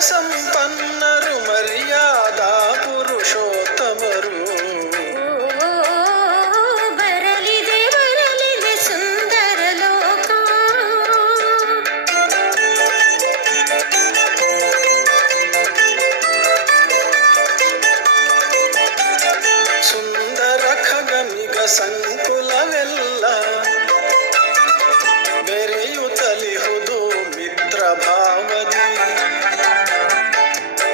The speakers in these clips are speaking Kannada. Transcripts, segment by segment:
ಸಂಪನ್ನರು ಮರ್ಯಾದಾ ಪುರುಷೋತ್ತಮರು. ಬರಲಿದೆ ಬರಲಿದೆ ಸುಂದರ ಲೋಕ. ಸುಂದರ ಖಗಮಿಗ ಸಂಕುಲವೆಲ್ಲ ಬೆರೆಯುತ್ತಲಿಹುದು ಮಿತ್ರ ಭಾವದಿ.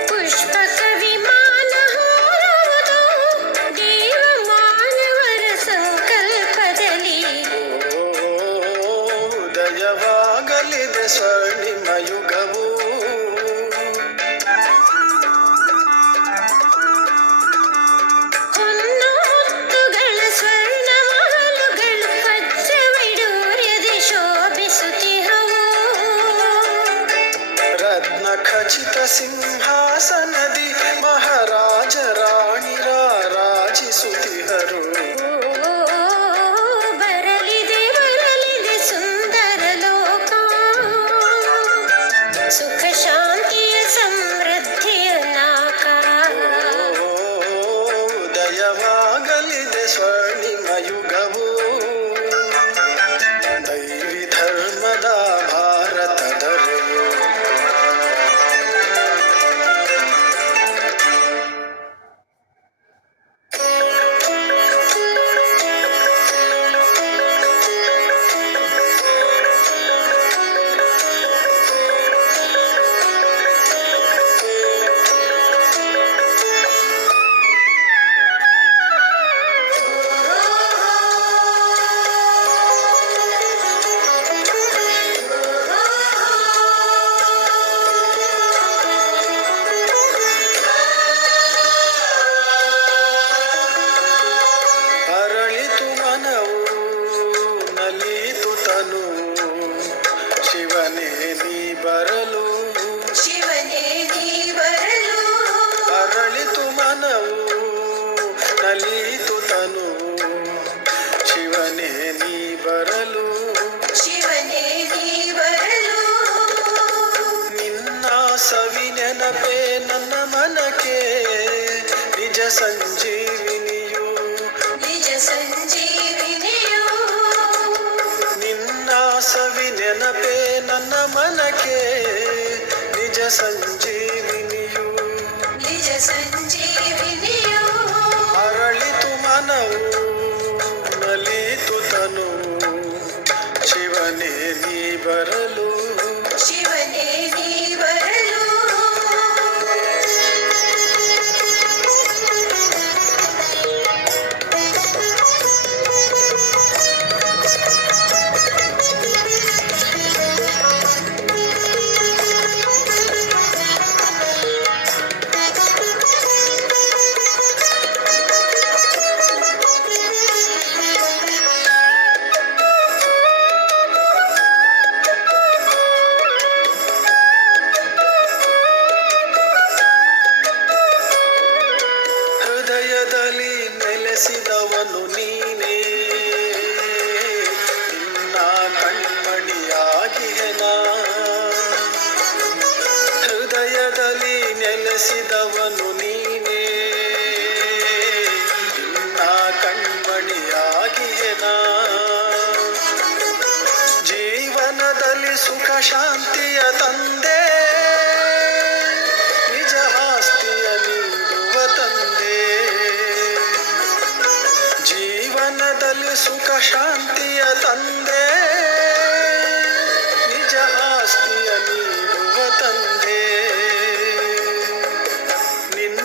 ಪುಷ್ಪಕ ವಿಮಾನ ಹಾರುವುದು ದೇವ ಮಾನವರ ಸಂಕಲ್ಪದಲ್ಲಿ. ಉದಯವಾಗಲಿದೆ ಸ್ವರ್ಣಿಮ ಯುಗವು. ಹೊನ್ನು ಮುತ್ತುಗಳ ಸ್ವರ್ಣ ಮಹಲುಗಳು ವಜ್ರ ವೈಡೂರ್ಯದ ಶೋಭಿಸುತ್ತಿಹವು. ರತ್ನ ಖಚಿತ ಸಿಂಹಾಸನದಿ ಮಹಾರಾಜ ರಾಣಿರ ರಾಜಿಸುತ್ತಿಹರು. ಬರಲಿದೆ ಬರಲಿದೆ ಸುಂದರ ಲೋಕ. ಸುಖ ಶಾಂತಿಯ ಸಮೃದ್ಧಿಯ ನಾಕ. ಉದಯವಾಗಲಿದೆ ಸ್ವರ್ಣಿಮ ಯುಗವು. ದೈವಿ ಧರ್ಮದ ಭಾರತದರೆಯು. ಅರಳಿತು ಮನವು ನಲಿತು ತನು ಶಿವನೇ ನೀ ಬರಲು. ಶಿವನೇ ನೀ ಬರಲು. ಅರಳಿತು ಮನವು ನಲಿತು ತನು ಶಿವನೇ ನೀ ಬರಲು. ಶಿವನೇ ನೀ ಬರಲು. ನಿನ್ನ ಸವಿ ನೆನಪೇ ನನ್ನ ಮನಕ್ಕೆ ನಿಜ ಸಂಜೀವಿನಿಯು. ನಿಜ ಸಂಜೀವಿನಿಯು. ನಿನ್ನ ಸವಿ ನೆನಪೇ ನನ್ನ ಮನಕ್ಕೆ ನಿಜ ಸಂಜೀವಿನಿಯು. ನಿಜ ಸಂಜೀವಿನಿಯು. ಅರಳಿತು ಮನವು ನಲಿತು ತನು ಶಿವನೇ ನೀ ಬರಲು. ಶಿವನೇ ನೀ ಬರಲು. ಹೃದಯದಲ್ಲಿ ನೆಲೆಸಿದವನು ನೀನೇ. ನಿನ್ನ ಕಣ್ಮಣಿಯಾಗಿಯೆ ನಾ. ಹೃದಯದಲ್ಲಿ ನೆಲೆಸಿದವನು ನೀನೇ. ನಿನ್ನ ಕಣ್ಮಣಿಯಾಗಿಯೆ ನಾ. ಜೀವನದಲ್ಲಿ ಸುಖ ಶಾಂತಿಯ ತಂದೆ. ನಿಜ ಆಸ್ತಿಯ ನೀಡುವ ತಂದೆ. ಜೀವನದಲ್ಲಿ ಸುಖ ಶಾಂತಿಯ ತಂದೆ. ನಿಜ ಆಸ್ತಿಯ ನೀಡುವ ತಂದೆ. ನಿನ್ನ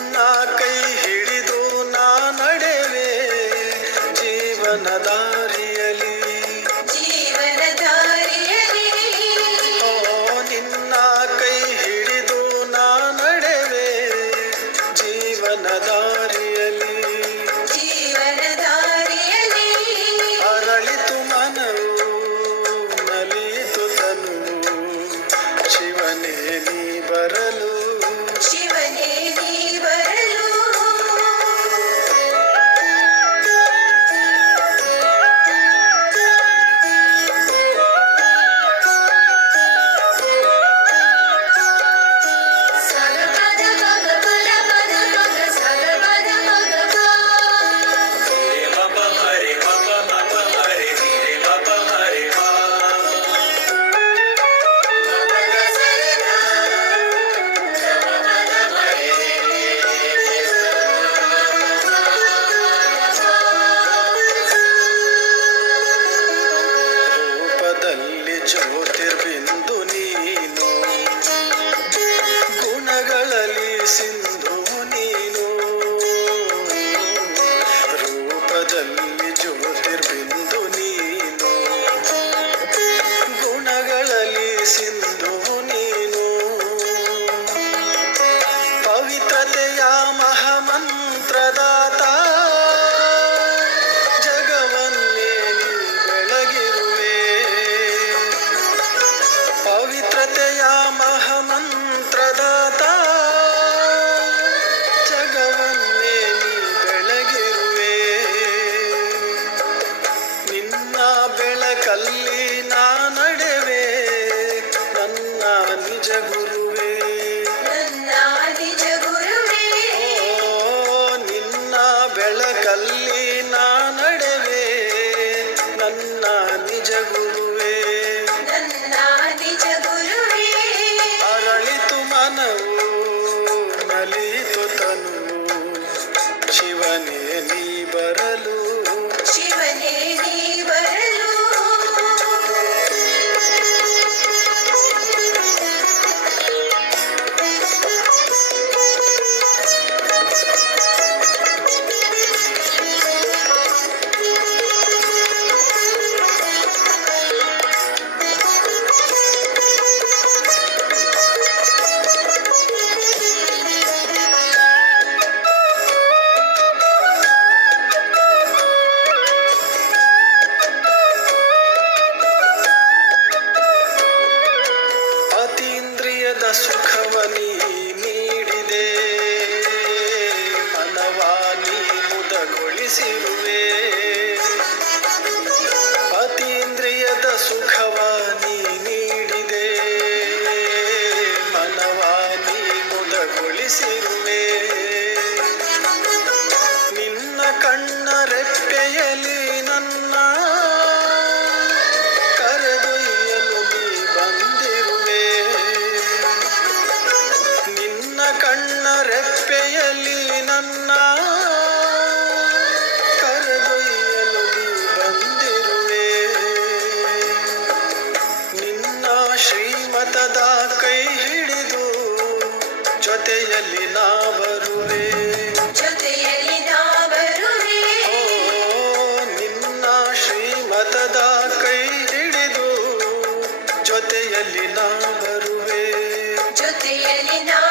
ನಿಜ ಗುರುವೇ. ನನ್ನ ನಿಜ ಗುರುವೇ. ಓ ನಿನ್ನ ಬೆಳಕಲ್ಲಿ ನಾ ನಡೆವೆ, ನನ್ನ ನಿಜ ಗುರುವೇ. ನನ್ನ ನಿಜ ಗುರುವೇ. ಅರಳಿತು ಮನವು ನಲಿತು ತನುವು, ಶಿವನೇ ನೀ ಬರಲು. ಶಿವನೇ ನೀ ಬರಲು. ಅತೀಂದ್ರಿಯದ ಸುಖವ ನೀ ನೀಡಿದೆ, ಮನವ ನೀ ಮುದಗೊಳಿಸಿರುವೆ. ಅತೀಂದ್ರಿಯದ ಸುಖವ ನೀ ನೀಡಿದೆ, ಮನವ ನೀ ಮುದಗೊಳಿಸಿರುವೆ. ನಿನ್ನ ಕಣ್ಣ ರೆಪ್ಪೆಯಲ್ಲಿ ನನ್ನ ಕರೆದೊಯ್ಯಲು ನೀ ಬಂದಿರುವೆ. ನಿನ್ನ ಕಣ್ಣ ರೆಪ್ಪೆಯಲ್ಲಿ ನನ್ನ ಕರೆದೊಯ್ಯಲು ನೀ ಬಂದಿರುವೆ. ನಿನ್ನ ಶ್ರೀಮತದ ಕೈ ಹಿಡಿದು ಜೊತೆಯಲ್ಲಿ ನಾ ಬರುವೆ. ಜೊತೆಯಲ್ಲಿ ನಾ ಬರುವೆ. ಓ ನಿನ್ನ ಶ್ರೀಮತದ ಕೈ ಹಿಡಿದು ಜೊತೆಯಲ್ಲಿ ನಾ ಬರುವೆ. ಜೊತೆಯಲ್ಲಿ ನಾ